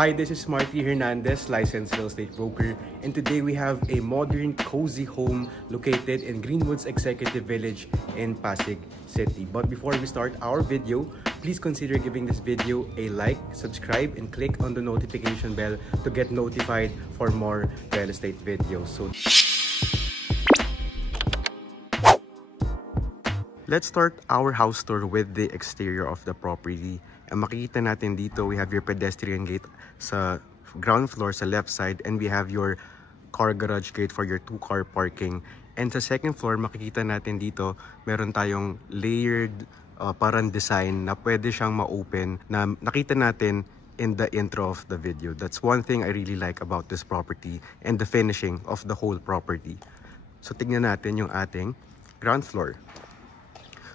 Hi, this is Marty Hernandez, licensed real estate broker, and today we have a modern, cozy home located in Greenwoods Executive Village in Pasig City. But before we start our video, please consider giving this video a like, subscribe, and click on the notification bell to get notified for more real estate videos. Let's start our house tour with the exterior of the property. Ang makikita natin dito, we have your pedestrian gate sa ground floor sa left side, and we have your car garage gate for your 2-car parking. And sa second floor, makikita natin dito, meron tayong layered parang design na pwede siyang ma-open na nakita natin in the intro of the video. That's one thing I really like about this property and the finishing of the whole property. So tignan natin yung ating ground floor.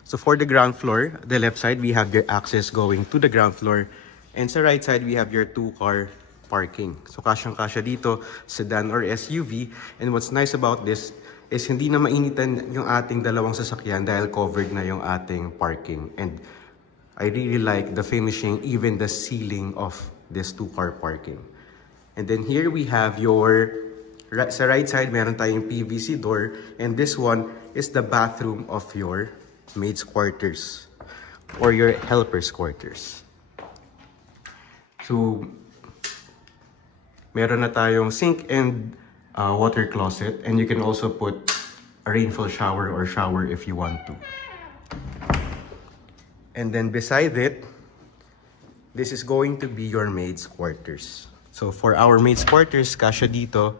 So for the ground floor, the left side, we have your access going to the ground floor. And sa right side, we have your 2-car parking. So kasyang-kasya dito, sedan or SUV. And what's nice about this is hindi na mainitan yung ating dalawang sasakyan dahil covered na yung ating parking. And I really like the finishing, even the ceiling of this 2-car parking. And then here we have your, sa right side, meron tayong PVC door. And this one is the bathroom of your maid's quarters or your helper's quarters. So, meron na tayong sink and water closet, and you can also put a rainfall shower or shower if you want to. And then beside it, this is going to be your maid's quarters. So for our maid's quarters, kasya dito,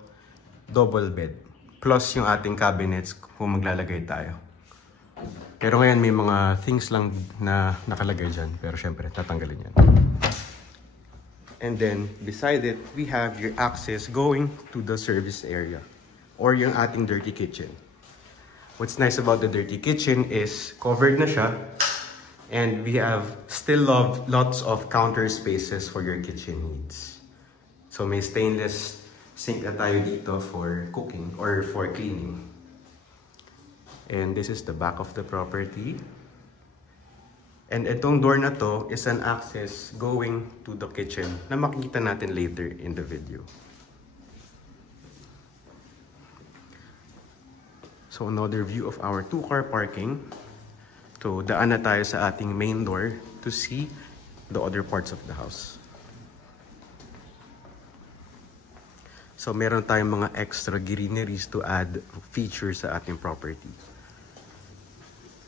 double bed. Plus yung ating cabinets kung maglalagay tayo. Pero ngayon may mga things lang na nakalagay dyan. Pero syempre, tatanggalin yan. And then, beside it, we have your access going to the service area. Or yung ating dirty kitchen. What's nice about the dirty kitchen is covered na siya. And we have still lots of counter spaces for your kitchen needs. So may stainless sink na tayo dito for cooking or for cleaning. And this is the back of the property. And itong door na to is an access going to the kitchen na makikita natin later in the video. So another view of our 2-car parking. So daan na tayo sa ating main door to see the other parts of the house. So meron tayong mga extra greeneries to add features sa ating property.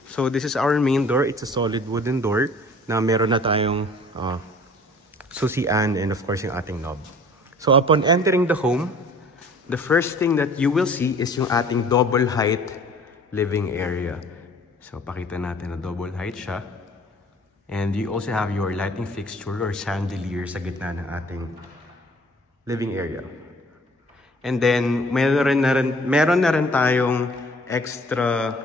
So this is our main door. It's a solid wooden door na meron na tayong susian and of course yung ating knob. So upon entering the home, the first thing that you will see is yung ating double height living area. So pakita natin na double height siya. And you also have your lighting fixture or chandelier sa gitna ng ating living area. And then meron na rin tayong extra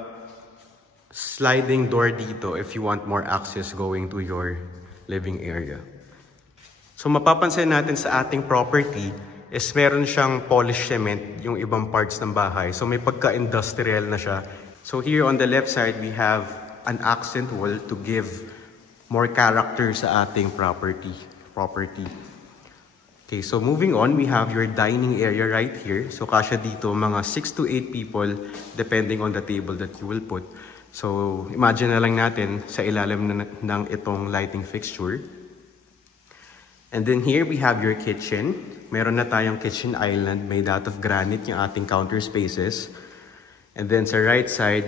sliding door dito if you want more access going to your living area. So mapapansin natin sa ating property is meron siyang polished cement yung ibang parts ng bahay. So may pagka-industrial na siya. So here on the left side, we have an accent wall to give more character sa ating property. Okay, so moving on, we have your dining area right here. So kasya dito, mga 6 to 8 people depending on the table that you will put. So, imagine na lang natin sa ilalim ng itong lighting fixture. And then here we have your kitchen. Meron na tayong kitchen island made out of granite yung ating counter spaces. And then sa right side,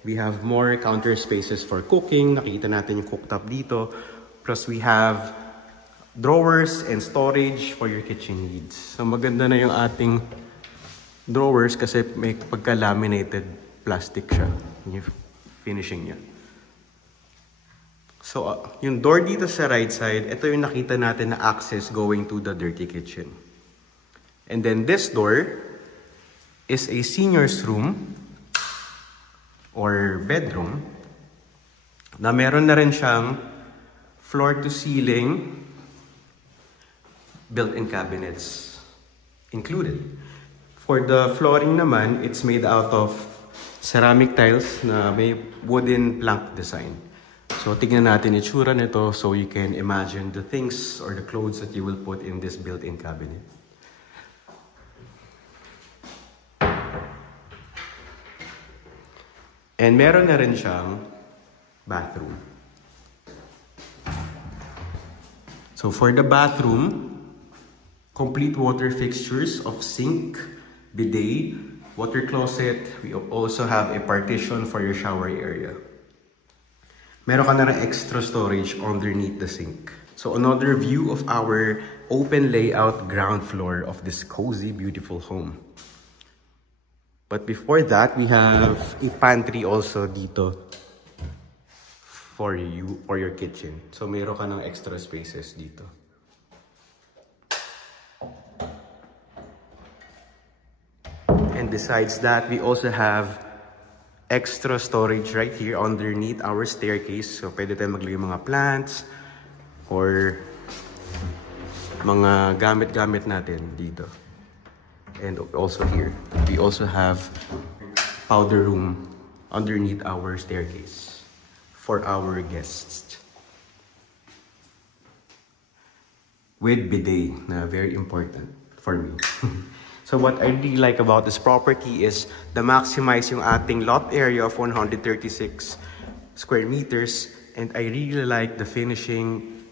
we have more counter spaces for cooking. Nakita natin yung cooktop dito. Plus we have drawers and storage for your kitchen needs. So maganda na yung ating drawers kasi may pagka-laminated plastic siya. Yung finishing niya. So, yung door dito sa right side, ito yung nakita natin na access going to the dirty kitchen. And then this door is a senior's room or bedroom na meron na rin siyang floor to ceiling built-in cabinets included. For the flooring naman, it's made out of ceramic tiles na may wooden plank design. So tignan natin itsura nito so you can imagine the things or the clothes that you will put in this built-in cabinet. And meron na rin siyang bathroom. So for the bathroom, complete water fixtures of sink, bidet, water closet. We also have a partition for your shower area. Meron ka na rin extra storage underneath the sink. So another view of our open layout ground floor of this cozy, beautiful home. But before that, we have a pantry also dito for you or your kitchen. So meron ka ng extra spaces dito. And besides that, we also have extra storage right here underneath our staircase. So pwede tayo maglagay mga plants or mga gamit-gamit natin dito. And also here, we also have powder room underneath our staircase for our guests. With bidet, na very important for me. So what I really like about this property is the maximize yung ating lot area of 136 square meters, and I really like the finishing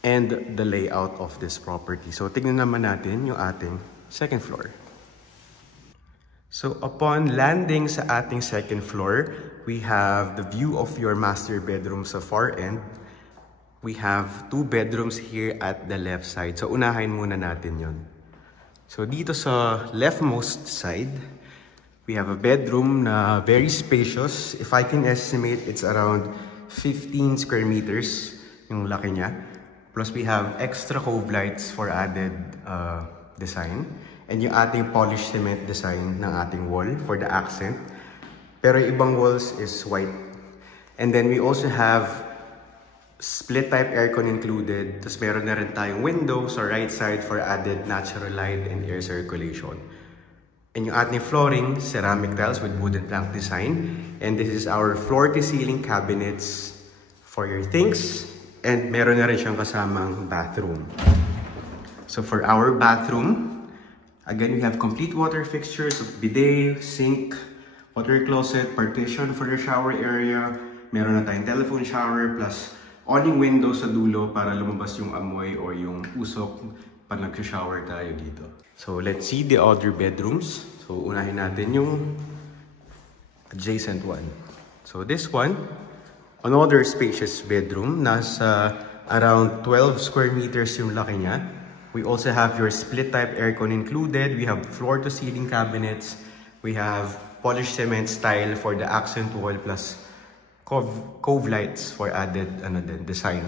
and the layout of this property. So tingnan naman natin yung ating second floor. So upon landing sa ating second floor, we have the view of your master bedroom sa far end. We have 2 bedrooms here at the left side. So unahin muna natin yon. So dito sa leftmost side, we have a bedroom na very spacious. If I can estimate, it's around 15 square meters yung laki niya. Plus we have extra cove lights for added design. And yung ating polished cement design ng ating wall for the accent. Pero ibang walls is white. And then we also have split type aircon included. Tapos meron na rin tayong window sa right side for added natural light and air circulation. And yung ating flooring, ceramic tiles with wooden plank design. And this is our floor to ceiling cabinets for your things. And meron na rin siyang kasamang bathroom. So for our bathroom, again, we have complete water fixtures of bidet, sink, water closet, partition for your shower area. Meron na tayong telephone shower plus awning window sa dulo para lumabas yung amoy or yung usok pag nag-shower tayo dito. So let's see the other bedrooms. So unahin natin yung adjacent one. So this one, another spacious bedroom. Nasa around 12 square meters yung laki niya. We also have your split type aircon included. We have floor to ceiling cabinets. We have polished cement style for the accent wall plus cove lights for added design.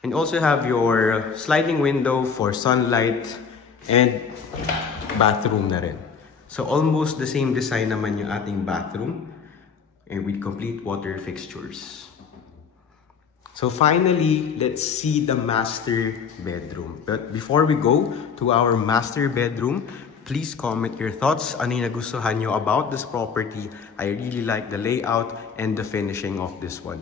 And also have your sliding window for sunlight and bathroom na rin. So almost the same design naman yung ating bathroom and with complete water fixtures. So finally, let's see the master bedroom. But before we go to our master bedroom, please comment your thoughts. Ano yung nagustuhan nyo about this property? I really like the layout and the finishing of this one.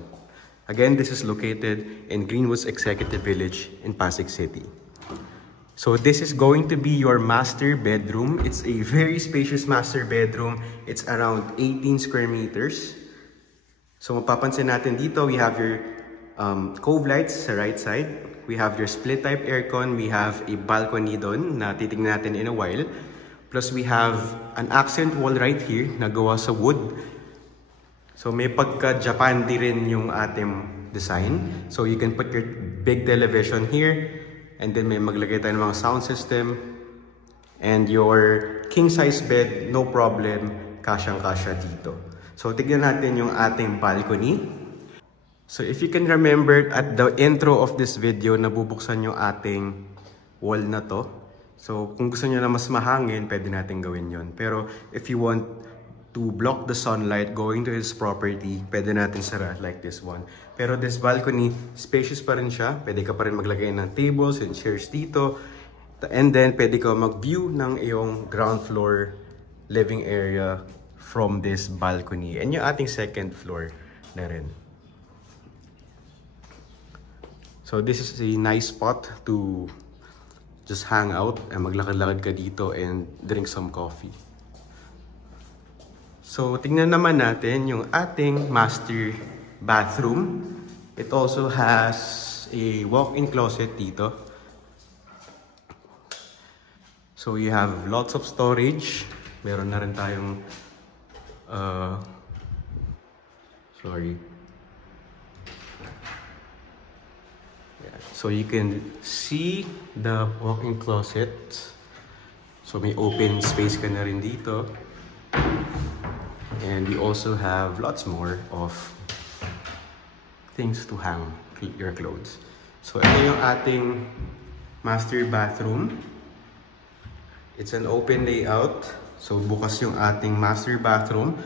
Again, this is located in Greenwoods Executive Village in Pasig City. So this is going to be your master bedroom. It's a very spacious master bedroom. It's around 18 square meters. So mapapansin natin dito, we have your cove lights sa right side. We have your split type aircon. We have a balcony doon na titignan natin in a while. Plus we have an accent wall right here na gawa sa wood. So may pagka-Japandi rin yung ating design. So you can put your big television here. And then may maglagay tayo ng mga sound system. And your king size bed, no problem, kasyang-kasya dito. So tignan natin yung ating balcony. So if you can remember at the intro of this video, nabubuksan yung ating wall na to. So kung gusto nyo na mas mahangin, pwede natin gawin yon. Pero if you want to block the sunlight going to his property, pwede natin sara like this one. Pero this balcony, spacious pa rin siya. Pwede ka pa rin maglagay ng tables and chairs dito. And then pwede ka mag-view ng iyong ground floor living area from this balcony. And yung ating second floor na rin. So this is a nice spot to just hang out and maglakad-lakad ka dito and drink some coffee. So tingnan naman natin yung ating master bathroom. It also has a walk-in closet dito. So you have lots of storage. Meron na rin tayong so you can see the walk-in closet. So may open space ka na rin dito. And we also have lots more of things to hang your clothes. So ito yung ating master bathroom. It's an open layout. So bukas yung ating master bathroom.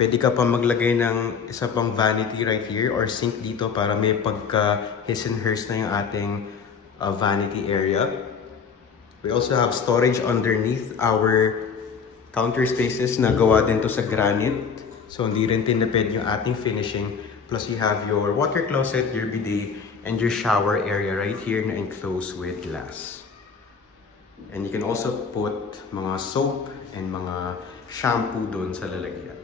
Pwede ka pa maglagay ng isa pang vanity right here or sink dito para may pagka his and hers na yung ating vanity area. We also have storage underneath our counter spaces na gawa din to sa granite. So hindi rin tinapid yung ating finishing. Plus you have your water closet, your bidet, and your shower area right here na enclosed with glass. And you can also put mga soap and mga shampoo dun sa lalagyan.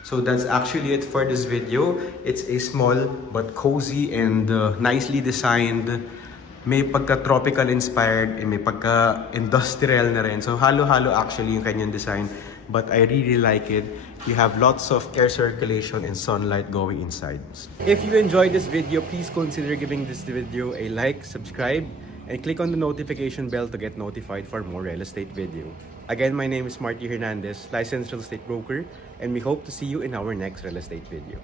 So that's actually it for this video. It's a small but cozy and nicely designed. May pagka-tropical inspired and may pagka-industrial na rin. So halo-halo actually yung kanyang design. But I really like it. You have lots of air circulation and sunlight going inside. If you enjoyed this video, please consider giving this video a like, subscribe, and click on the notification bell to get notified for more real estate video. Again, my name is Marty Hernandez, licensed real estate broker, and we hope to see you in our next real estate video.